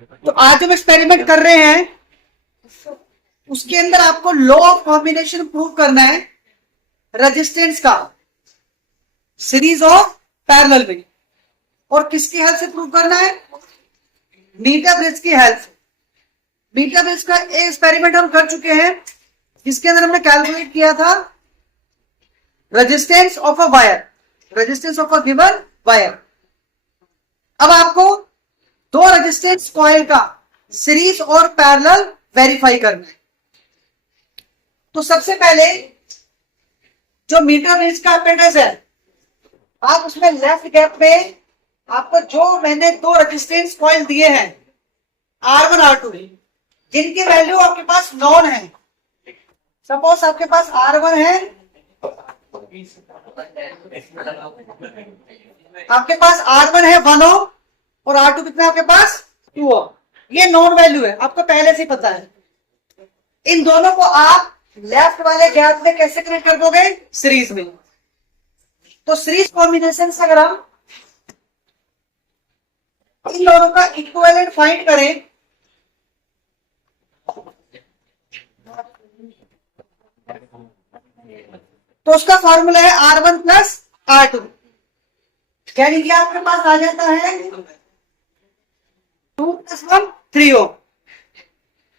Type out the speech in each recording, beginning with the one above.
तो आज हम एक्सपेरिमेंट कर रहे हैं, उसके अंदर आपको लॉ ऑफ कॉम्बिनेशन प्रूव करना है रेजिस्टेंस का सीरीज ऑफ पैरेलल में। और किसकी हेल्प से प्रूव करना है? मीटर ब्रिज की हेल्प से। मीटर ब्रिज का एक एक्सपेरिमेंट हम कर चुके हैं जिसके अंदर हमने कैलकुलेट किया था resistance of a wire, resistance of a given wire. अब आपको दो रेजिस्टेंस कॉइल का सीरीज और पैरेलल वेरीफाई करना है। तो सबसे पहले जो मीटर ब्रिज का अपेंडिक्स है, आप उसमें लेफ्ट गैप में आपको जो मैंने दो रेजिस्टेंस कॉइल दिए हैं R1 R2, जिनकी वैल्यू आपके पास नॉन है। सपोज आपके पास R1 है, आपके पास R1 है 1 ओम और R2 कितना है आपके पास 2 ओम। ये नॉन वैल्यू है, आपको पहले से ही पता है। इन दोनों को आप लेफ्ट वाले गैप में कैसे कनेक्ट कर दोगे? सीरीज में। तो सीरीज कॉम्बिनेशन से अगर हम इन दोनों का इक्विवेलेंट फाइंड करें तो उसका फॉर्मूला है R1 प्लस R2, यानी कि आपके पास आ जाता है 2 + 1 3 ओम।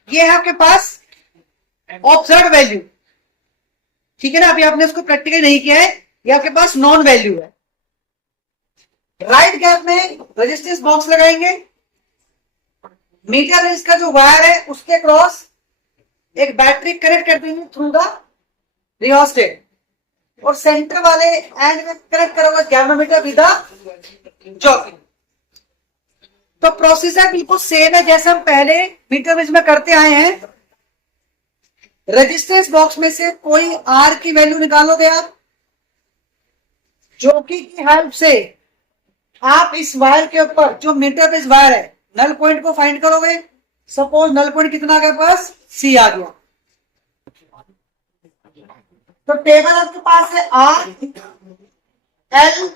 ये है आपके पास ऑब्जर्व वैल्यू, ठीक है ना। अभी आपने इसको प्रैक्टिकली नहीं किया है, ये आपके पास नॉन वैल्यू है। राइट गैप में रेजिस्टेंस बॉक्स लगाएंगे, मीटर ब्रिज का जो वायर है उसके क्रॉस एक बैटरी कनेक्ट कर देंगे थ्रू द रियोस्टेट, और सेंटर वाले एंड में कनेक्ट करा हुआ गैल्वेनोमीटर विद द जॉकी। तो प्रोसीजर बिल्कुल सेम है जैसे हम पहले मीटर ब्रिज में करते आए हैं। रेजिस्टेंस बॉक्स में से कोई आर की वैल्यू निकालोगे आप, जॉकी की हेल्प से आप इस वायर के ऊपर जो मीटर ब्रिज वायर है नल पॉइंट को फाइंड करोगे। सपोज नल पॉइंट कितना आ गया पास? सी आ गया। तो टेबल आपके पास है R L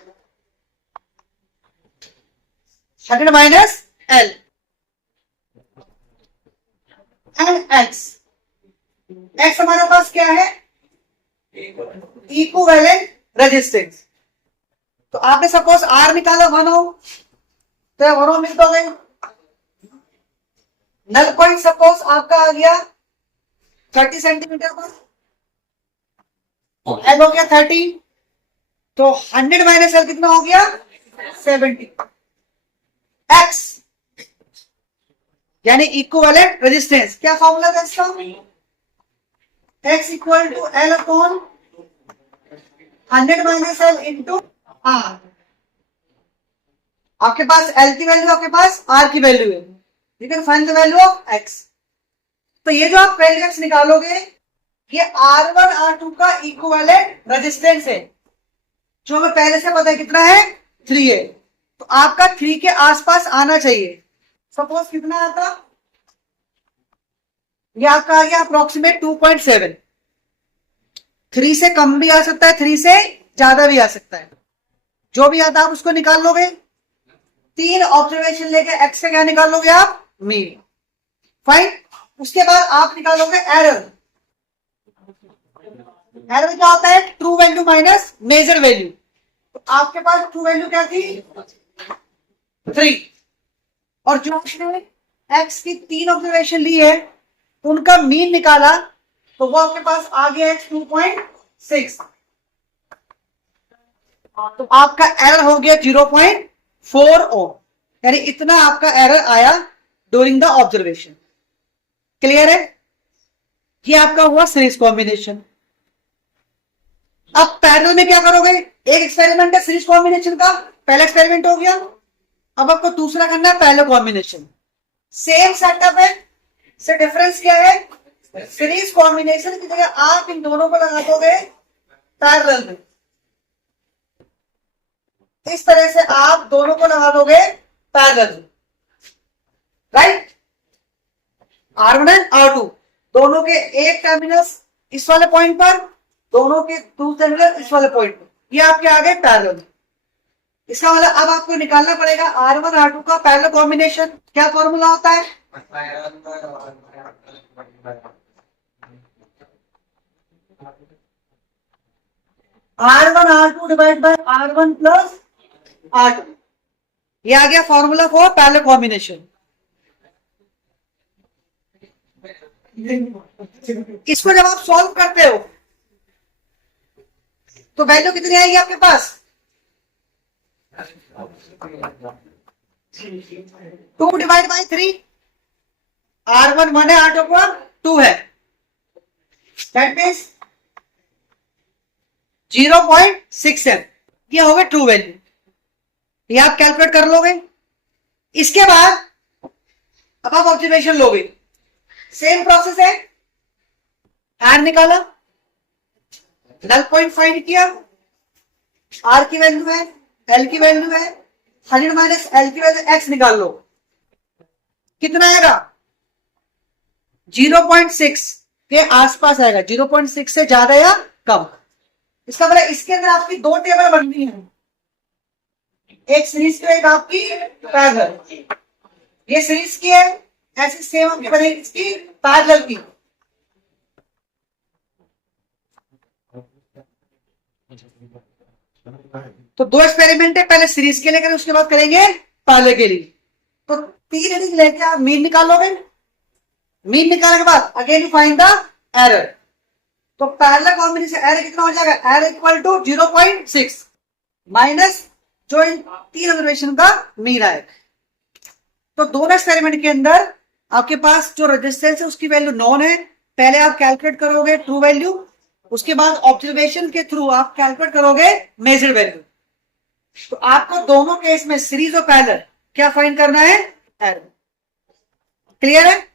second minus L and x. X हमारे पास क्या है? Equivalent resistance. तो आपने सपोज आर निकाला 1 ओम, तो 1 ओम लिख दोगे। नल पॉइंट सपोज आपका आ गया 30 सेंटीमीटर पर, एल हो गया 30, तो 100 माइनस एल कितना हो गया? 70। एक्स यानी इक्विवेलेंट रेजिस्टेंस। क्या फॉर्मूला था इसका? X equal to l upon 100 minus l into r. आपके पास एल की वैल्यू, आपके पास आर की वैल्यू है, you can find the value of x. तो ये जो आप वैल्यूज निकालोगे ये R1 R2 का इक्विवेलेंट रेजिस्टेंस है, जो हमें पहले से पता है कितना है? 3 है। तो आपका 3 के आसपास आना चाहिए। सपोज कितना आता? ये आपका आ गया अप्रोक्सीमेट 2.7। 3 से कम भी आ सकता है, 3 से ज्यादा भी आ सकता है। जो भी आता आप उसको निकाल लोगे। 3 ऑब्जर्वेशन लेके एक्स से क्या निकाल लोगे आप? मीन। फाइन। उसके बाद आप निकालोगे एरर। एरर क्या होता है? True value minus major value. तो आपके पास ट्रू वैल्यू क्या थी? 3। और जो आपने एक्स की 3 ऑब्जर्वेशन ली है उनका मीन निकाला, तो वो आपके पास आ गया है 2.6। तो आपका एरर हो गया 0.4 ओम, यानी इतना आपका एरर आया ड्यूरिंग द ऑब्जर्वेशन। क्लियर है? ये आपका हुआ सीरीज कॉम्बिनेशन। अब पैरेलल में क्या करोगे? एक एक्सपेरिमेंट है सीरीज कॉम्बिनेशन का, पहला एक्सपेरिमेंट हो गया। अब आपको दूसरा करना है पैरेलल कॉम्बिनेशन। सेम सेटअप है, से डिफरेंस क्या है? सीरीज कॉम्बिनेशन की जगह आप इन दोनों को लगा दोगे पैरेलल में। इस तरह से आप दोनों को लगा दोगे parallel, right? R1 and R2 दोनों के एक टर्मिनल्स इस वाले पॉइंट पर, दोनों के दूसरे टर्मिनल इस वाले पॉइंट पर, ये आपके आ गए पैरेलल। इसका मतलब अब आपको निकालना पड़ेगा R1 R2 का पैरेलल कॉम्बिनेशन। क्या फॉर्मूला होता है? R1 R2 divide by R1 plus R2। ये आ गया फॉर्मूला फॉर पैरेलल कॉम्बिनेशन। इसको जब आप सॉल्व करते हो तो वैल्यू कितनी आएगी आपके पास? 2 डिवाइड बाई 3। R1 1 है, R2 पर 2 है, दैट मीन्स 0.67। ये हो गए ट्रू वैल्यू। ये आप कैलकुलेट कर लोगे। इसके बाद अब आप ऑब्जर्वेशन लोगे। सेम प्रोसेस है, आर निकाला, नल पॉइंट फाइंड किया, आर की वैल्यू है, एल की वैल्यू है, 100 माइनस एल की वैल्यू एक्स निकाल लो। कितना आएगा? 0.6 के आसपास आएगा, 0.6 से ज्यादा या कम। इसका मतलब इसके अंदर आपकी दो टेबल बननी है, एक सीरीज की, एक आपकी पैरेलल। ये सीरीज की है, ऐसे सेम हम बनेगी इसकी पैरेलल की। तो दो एक्सपेरिमेंट है, पहले सीरीज के लिए करें, उसके बाद करेंगे पैरेलल के लिए। तो 3 रीडिंग लेके आप मीन निकाल लोगे। मीन निकालने के बाद again you find the error. तो पैरेलल कॉम्बिनेशन एरर कितना हो जाएगा? एरर इक्वल टू 0.6 माइनस जो इन 3 ऑब्जर्वेशन का मीन आएगा। तो दोनों एक्सपेरिमेंट के अंदर आपके पास जो रेजिस्टेंस है उसकी वैल्यू नॉन है। पहले आप कैलकुलेट करोगे ट्रू वैल्यू, उसके बाद ऑब्जर्वेशन के थ्रू आप कैलकुलेट करोगे मेजर्ड वैल्यू। तो आपको दोनों केस में सीरीज और पैरेलल क्या फाइंड करना है? एरर। क्लियर है?